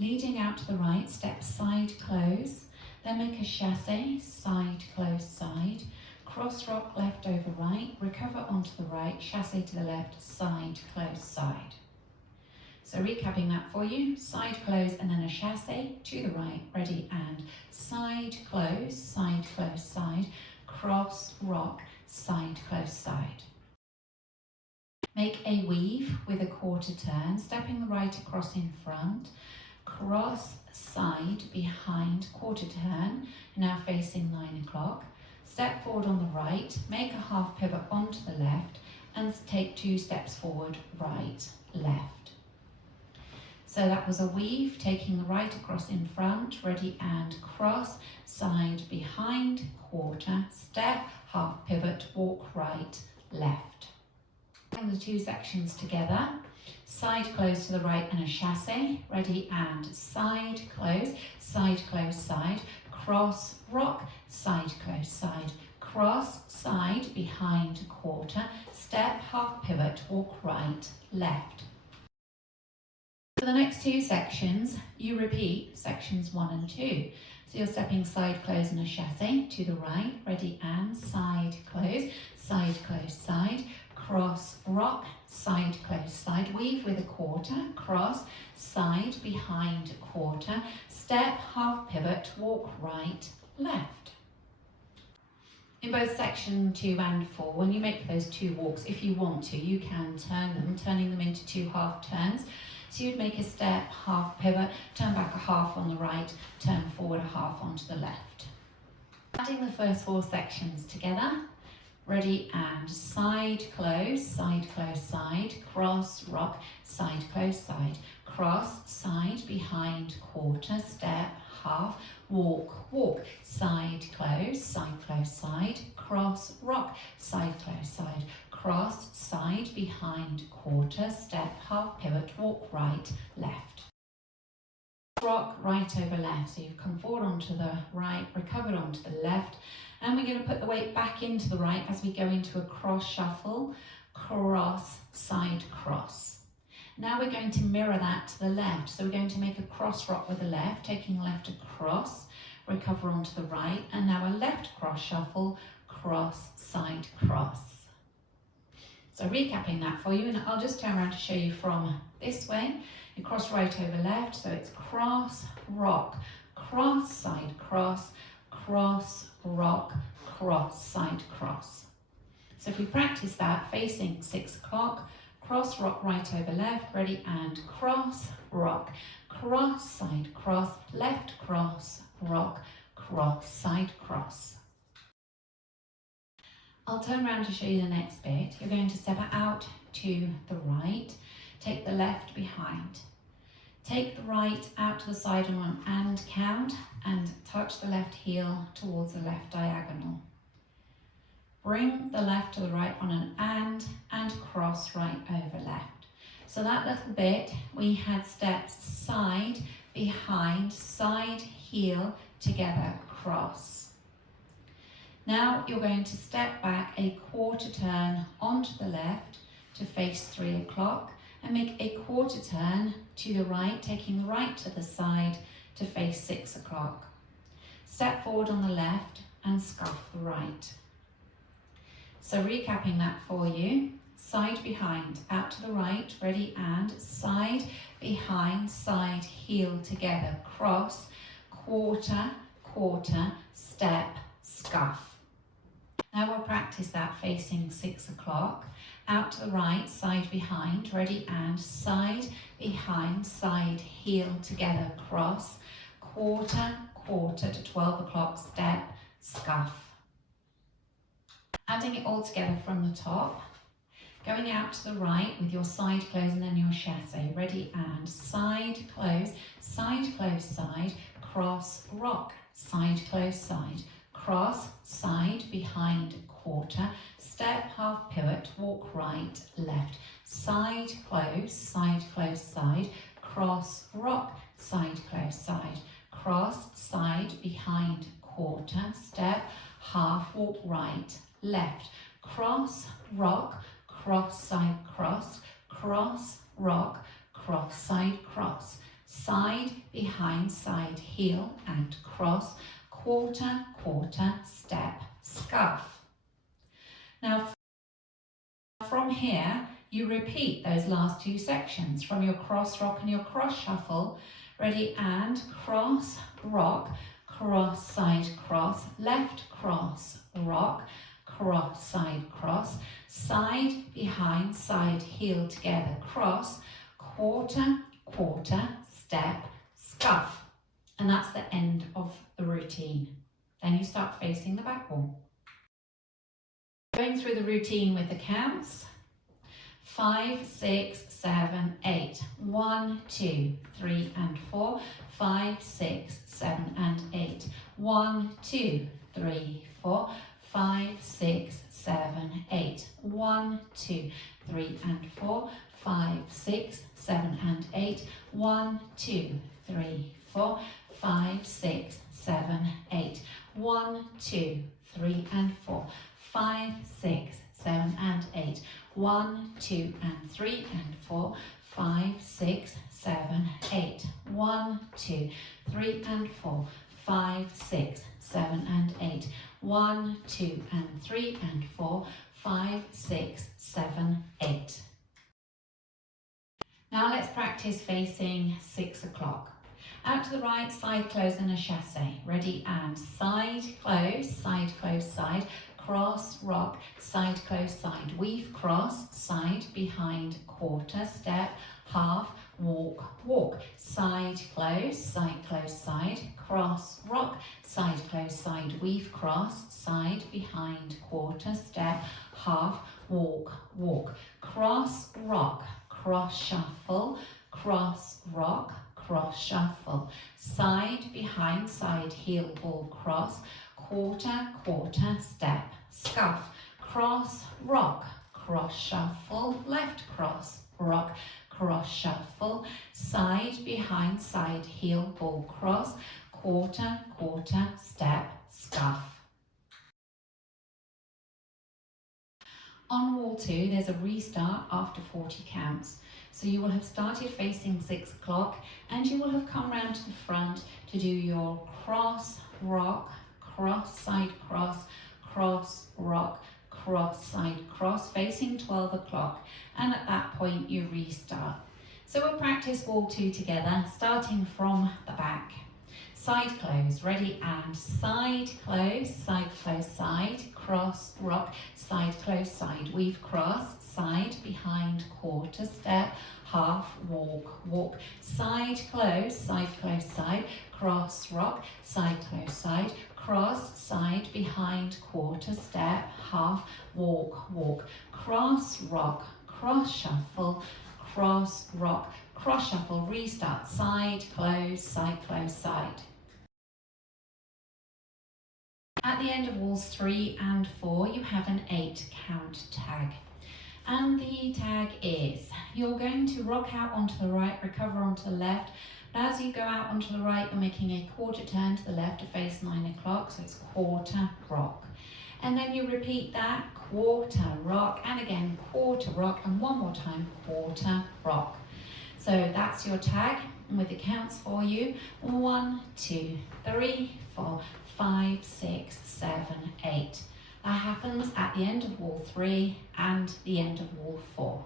leading out to the right, step side close, then make a chassé, side close side, cross rock left over right, recover onto the right, chassé to the left, side close side. So recapping that for you, side close and then a chassé to the right, ready, and side close, side, cross rock, side close side. Make a weave with a quarter turn, stepping the right across in front, cross side behind, quarter turn, now facing 9 o'clock. Step forward on the right, make a half pivot onto the left and take 2 steps forward, right, left. So that was a weave, taking the right across in front, ready, and cross, side behind, quarter, step, half pivot, walk right, left. The 2 sections together, side close to the right and a chassé, ready, and side close, side, cross, rock, side close side, cross, side behind, quarter, step, half pivot, walk right, left. For the next 2 sections, you repeat sections 1 and 2. So you're stepping side close and a chassé to the right, ready, and side close, side, cross, rock, side close side, weave with a quarter, cross, side behind, quarter, step, half pivot, walk right, left. In both section 2 and 4, when you make those 2 walks, if you want to, you can turn them, turning them into 2 half turns. So you'd make a step, half pivot, turn back a half on the right, turn forward a half onto the left. Adding the first 4 sections together, ready, and side close, side, cross, rock, side close side, cross, side behind, quarter, step, half, walk, side close, side, cross, rock, side close side, cross, side behind, quarter, step, half pivot, walk right, left. Rock, right over left. So you've come forward onto the right, recovered onto the left, and we're going to put the weight back into the right as we go into a cross shuffle, cross, side, cross. Now we're going to mirror that to the left. So we're going to make a cross rock with the left, taking left across, recover onto the right, and now a left cross shuffle, cross, side, cross. So recapping that for you, and I'll just turn around to show you from this way. You cross right over left, so it's cross, rock, cross, side, cross, rock, cross, side, cross. So if we practice that facing 6 o'clock, cross, rock, right over left, ready, and cross, rock, cross, side, cross, left, cross, rock, cross, side, cross. I'll turn around to show you the next bit. You're going to step out to the right, take the left behind. Take the right out to the side on an and count and touch the left heel towards the left diagonal. Bring the left to the right on an and cross right over left. So that little bit, we had steps side, behind, side, heel, together, cross. Now you're going to step back a quarter turn onto the left to face 3 o'clock and make a quarter turn to the right, taking the right to the side to face 6 o'clock. Step forward on the left and scuff the right. So recapping that for you, side behind, out to the right, ready, and side behind, side, heel together, cross, quarter, step, scuff. Now we'll practice that facing 6 o'clock, out to the right, side behind, ready, and side behind, side, heel together, cross, quarter to 12 o'clock, step, scuff. Adding it all together from the top, going out to the right with your side close and then your chassé, ready, and side close, side, cross, rock, side close, side, cross, side, behind, quarter, step, half pivot, walk right, left, side close, side, cross, rock, side close, side, cross, side, behind, quarter, step, half, walk right, left, cross, rock, cross, side, cross, rock, cross, side, side, behind, side, heel and cross, quarter, quarter, step, scuff. Now from here, you repeat those last two sections from your cross rock and your cross shuffle. Ready, and cross, rock, cross, side, cross, left, cross, rock, cross, side, behind, side, heel together, cross, quarter, quarter, step, scuff. And that's the end of the routine. Then you start facing the back wall. Going through the routine with the counts. 5, 6, 7, 8. 1, 2, 3 and 4. 5, 6, 7 and 8. 1, 2, 3, 4. 5, 6, 7, 8. 1, 2, 3 and 4. 5, 6, 7 and 8. 1, 2, 3, 4. 5, 6, 7, 8. 1, 2, 3 and 4. 5, 6, 7 and 8. 1, 2 and 3 and 4. 5, 6, 7, 8. 1, 2, 3 and 4. 5, 6, 7 and 8. 1, 2 and 3 and 4. 5, 6, 7, 8. Now let's practice facing 6 o'clock. Out to the right, side close and a chassé. Ready, and side, close, side, cross, rock, side, close, side, weave, cross, side, behind, quarter, step, half, walk, walk, side, close, side, cross, rock, side, close, side, weave, cross, side, behind, quarter, step, half, walk, walk, cross, rock, cross, shuffle, cross, rock, cross, shuffle, side, behind, side, heel, ball, cross, quarter, quarter, step, scuff, cross, rock, cross, shuffle, left, cross, rock, cross, shuffle, side, behind, side, heel, ball, cross, quarter, quarter, step, scuff. On wall 2, there's a restart after 40 counts. So you will have started facing 6 o'clock and you will have come round to the front to do your cross, rock, cross, side, cross, rock, cross, side, cross, facing 12 o'clock. And at that point you restart. So we'll practice wall 2 together, starting from the back. Side close, ready, and side, close, side, cross, rock, side, close, side, weave, cross, side, behind, quarter, step, half, walk, walk, side, close, side, cross, rock, side, close, side, cross, side, behind, quarter, step, half, walk, walk, cross, rock, cross, shuffle, cross, rock, cross, shuffle, restart, side, close, side. At the end of walls 3 and 4, you have an 8 count tag. And the tag is, you're going to rock out onto the right, recover onto the left. But as you go out onto the right, you're making a quarter turn to the left to face 9 o'clock, so it's quarter, rock. And then you repeat that, quarter, rock, and again, quarter, rock, and one more time, quarter, rock. So that's your tag, and with the counts for you, 1, 2, 3, 4, 5, 6, 7, 8. That happens at the end of wall 3 and the end of wall 4.